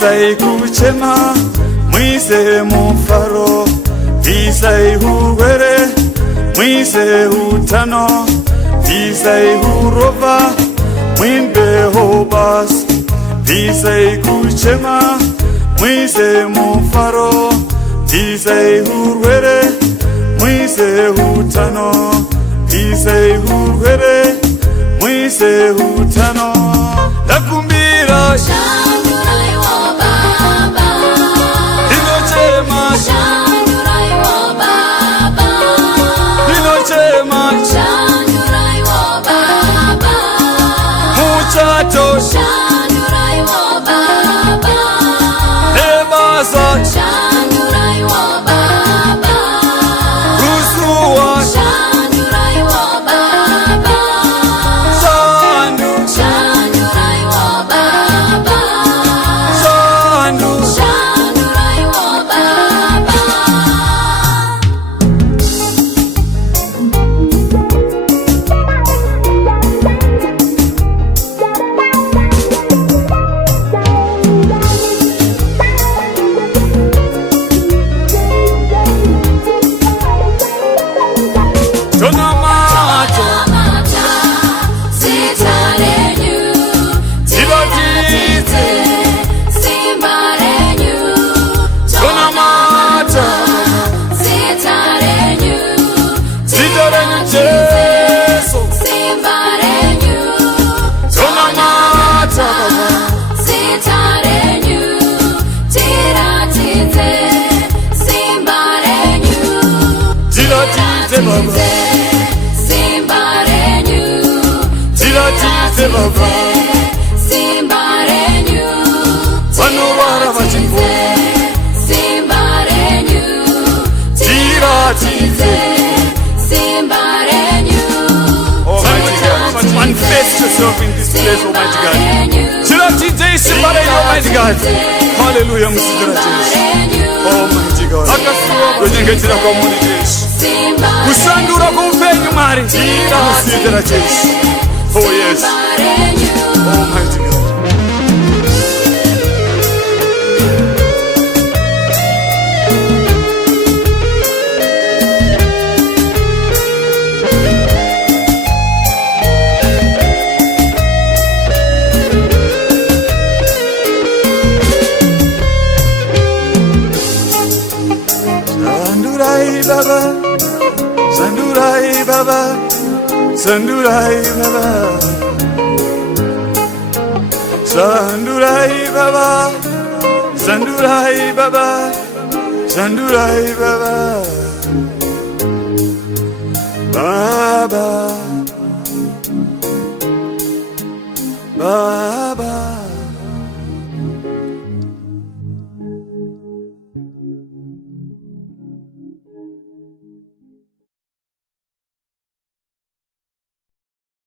Visai kuchema mwise mufaro, visai huwere mwise hutano, visai hurova mwimbe hobas. Visai kuchema mwise mufaro, visai huwere mwise hutano, visai huwere mwise hutano. Lakumbira Shandurai wa baba, inochema Shandurai wa baba, inochema Shandurai wa baba, muchato Shandurai wa baba, lebasa Shandurai wa baba, rusuwa Shandurai wa baba, sandu Shandurai wa baba, sandu Shandurai wa baba. tonamato tonamata zitoreni Jesu tonamata tiratize baba tiratize baba vanovara vachimbo tiratize. Almighty God, manifest yourself in this place, Almighty God. Tiratize simba renyu, Almighty God. Hallelujah, musidira Jesu. Almighty God, kunyengetera kwamuri Jesu, kusandura kwoupenyu Mwari, musidira Jesu. Oh yes, Almighty God. Sandurai Baba, Sandurai Baba, Sandurai Baba, Sandurai Baba, Sandurai Baba, Sandurai Baba, Baba, Baba.